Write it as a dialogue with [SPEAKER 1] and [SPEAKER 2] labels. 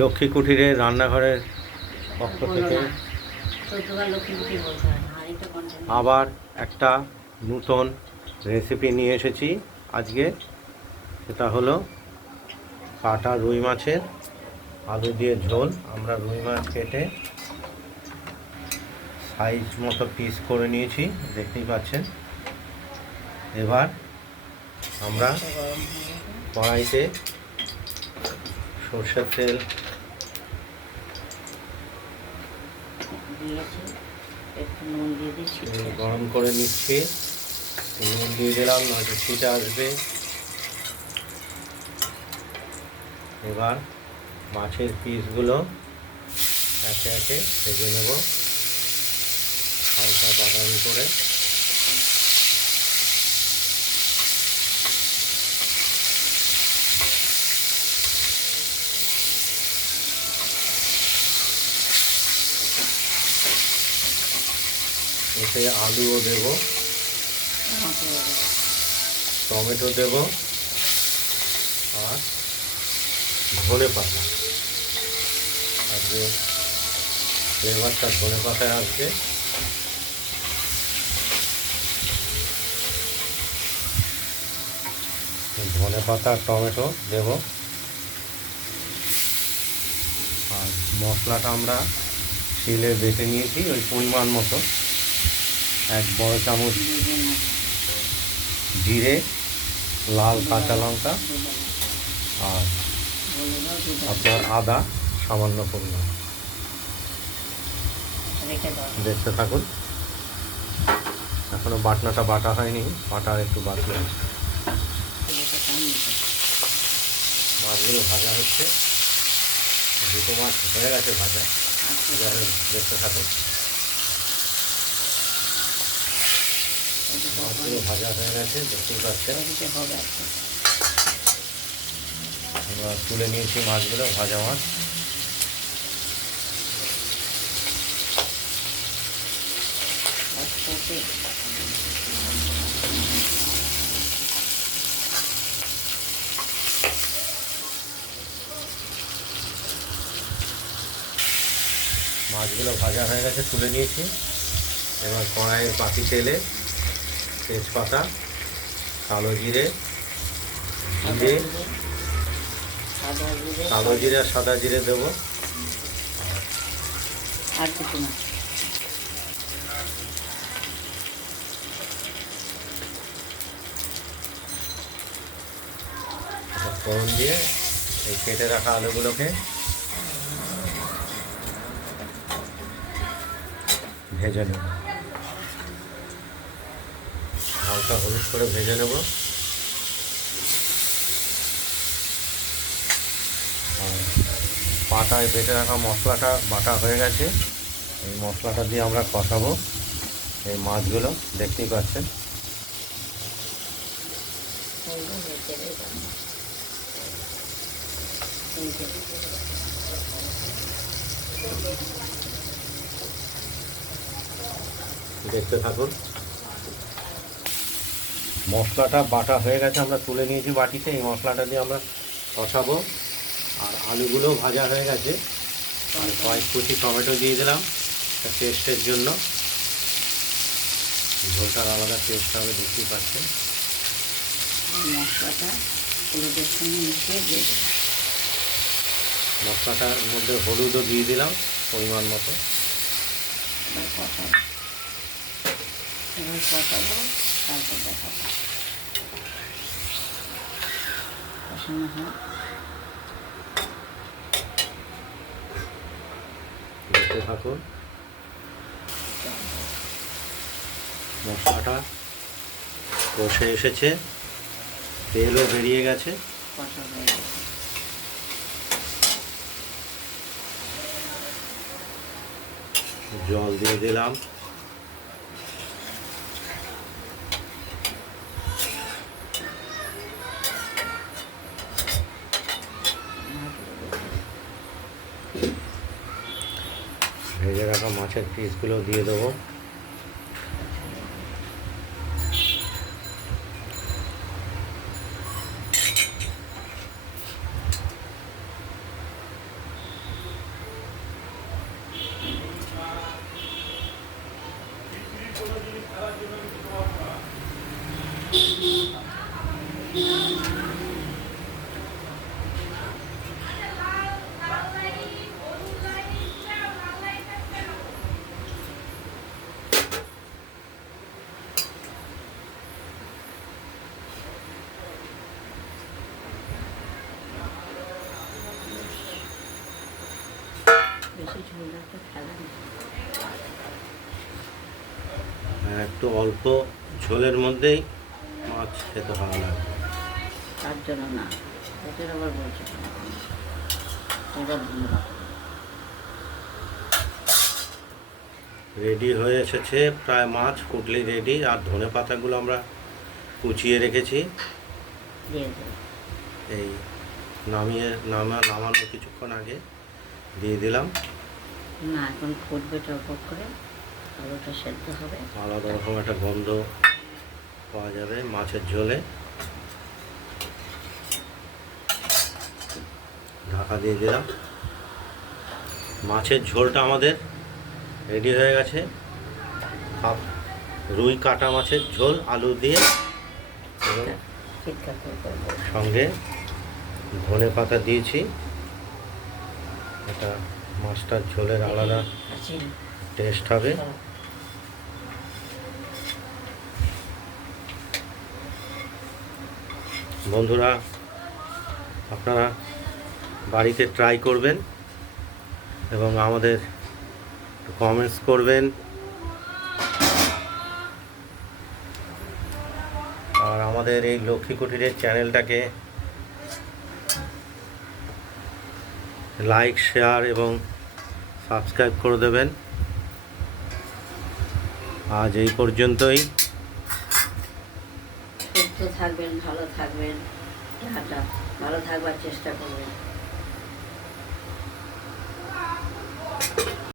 [SPEAKER 1] লক্ষ্মী কুঠিরের রান্নাঘরের পক্ষ থেকে আবার একটা নূতন রেসিপি নিয়ে এসেছি আজকে। সেটা হলো কাটা রুই মাছের আলু দিয়ে ঝোল। আমরা রুই মাছ কেটে সাইজ মতো পিস করে নিয়েছি দেখতেই পাচ্ছেন। এবার আমরা
[SPEAKER 2] গেছে।
[SPEAKER 1] কড়াইতে সর্ষের তেল গরম করে নিচ্ছি। নুন দিয়ে দিলাম, নয়তো ছিটে আসবে। এবার মাছের পিসগুলো একে একে ভেজে নেব। হালকা বাদামি করে। এতে আলুও দেবো। টমেটো দেব। আর ধনে পাতা। আর যে ফ্লেভারটা ধনে পাতায় আসবে, ধনে পাতা, টমেটো দেব। আর মশলাটা আমরা শিলে বেটে নিয়েছি, ওই পরিমাণ মতো। এক বড় চামচ জিরে লাল কাঁচা লঙ্কা আর আপনার আদা সামান্য পরিমাণ। দেখতে থাকুন। এখনও বাটনাটা বাটা হয়নি বাটা আর একটু
[SPEAKER 2] এটা
[SPEAKER 1] মাছগুলো ভাজা হচ্ছে। দুটো মাছ হয়ে গেছে ভাজা। দেখতে থাকুন। মাছগুলো ভাজা হয়ে গেছে দেখতেই পাচ্ছেন আমরা তুলে নিয়েছি। মাছগুলো ভাজা মাছ মাছগুলো ভাজা হয়ে গেছে তুলে নিয়েছি এবার কড়াইয়ের পাতি তেলে তেজপাতা কালো জিরে জিরে কালো জিরে আর সাদা জিরে দেবো।
[SPEAKER 2] আর কিছু না।
[SPEAKER 1] ফোড়ন দিয়ে এই কেটে রাখা আলুগুলোকে ভেজে নেব। হালকা হলুদ করে ভেজে নেব। পাটায় বেটে রাখা মশলাটা বাটা হয়ে গেছে। এই মশলাটা দিয়ে আমরা কষাবো এই মাছগুলো, দেখতেই পাচ্ছেন। দেখতে থাকুন। মশলাটা বাটা হয়ে গেছে আমরা তুলে নিয়েছি বাটিতে এই মশলাটা দিয়ে আমরা কষাবো। আর আলুগুলো ভাজা হয়ে গেছে। আর কয়েক কুচি টমেটো দিয়ে দিলাম টেস্টের জন্য। ঝোলটার আলাদা টেস্ট হবে দেখতেই পাচ্ছেন।
[SPEAKER 2] মশলাটা হলুদের সঙ্গে মিশিয়ে দিয়ে
[SPEAKER 1] মশলাটার মধ্যে হলুদও দিয়ে দিলাম পরিমাণ মতো।
[SPEAKER 2] এবার কষাবো তারপর দেখাবো। কষানো হয়
[SPEAKER 1] থাকুন। মশলাটা কষে এসেছে। তেলও বেরিয়ে গেছে। জল দিয়ে দিলাম। ভেজে রাখা মাছের পিসগুলো দিয়ে দেবো।
[SPEAKER 2] বেশি ঝোল রাখতে ভালো না
[SPEAKER 1] একটু অল্প ঝোলের মধ্যেই মাছ খেতে ভালো
[SPEAKER 2] তার জন্য না আবার বলছে
[SPEAKER 1] রেডি হয়ে এসেছে প্রায় মাছ কুটলি রেডি আর ধনে পাতাগুলো আমরা কুচিয়ে রেখেছি। এই নামিয়ে নামা নামানো কিছুক্ষণ আগে দিয়ে দিলাম।
[SPEAKER 2] না এখন ফুটবে টপক করে আলুটা সেদ্ধ হবে।
[SPEAKER 1] আলাদা রকম একটা গন্ধ পাওয়া যাবে মাছের ঝোলে। ঢাকা দিয়ে দিলাম। মাছের ঝোলটা আমাদের রেডি হয়ে গেছে। রুই কাটা মাছের ঝোল আলু দিয়ে সঙ্গে ধনে পাতা দিয়েছি। এটা মাছটার ঝোলের আলাদা টেস্ট হবে। বন্ধুরা, আপনারা বাড়িতে ট্রাই করবেন এবং আমাদের কমেন্টস করবেন। আর আমাদের এই লক্ষ্মী কুটিরের চ্যানেলটাকে লাইক শেয়ার এবং সাবস্ক্রাইব করে দেবেন। আজ এই পর্যন্তই।
[SPEAKER 2] সুস্থ থাকবেন, ভালো থাকবেন। ভালো থাকবার চেষ্টা করবেন।